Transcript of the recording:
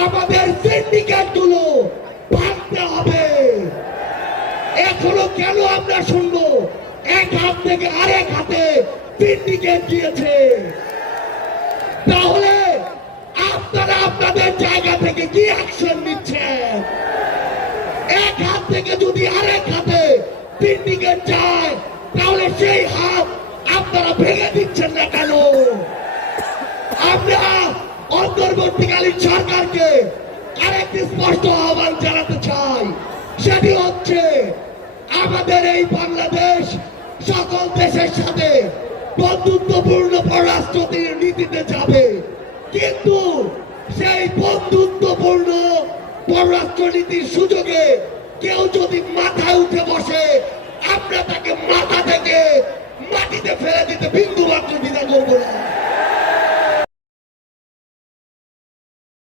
আমাদের সিন্ডিকেটগুলো ভাঙতে হবে। এখনও কেন আমরা শুনব? এক হাত থেকে আরেক হাতে সিন্ডিকেট দিয়েছে। তাহলে আপনারা আপনাদের জায়গা থেকে কি অ্যাকশন নিচ্ছেন? এক হাত থেকে যদি আরেক হাতে সিন্ডিকেট যায় তাহলে সেই হাত আপনারা ভেঙে দিচ্ছেন না কেন আমরা অন্তর্বর্তীকালীন সরকারকে আরেকটি স্পষ্ট আহ্বান জানাতে চাই। সেটি হচ্ছে, আমাদের এই বাংলাদেশ সকল দেশের সাথে বন্ধুত্বপূর্ণ পররাষ্ট্র নীতিতে যাবে। কিন্তু সেই বন্ধুত্বপূর্ণ পররাষ্ট্র নীতির সুযোগে কেউ যদি মাথায় উঠে বসে, আমরা তাকে মাথা থেকে মাটিতে ফেলে দিতে বিন্দু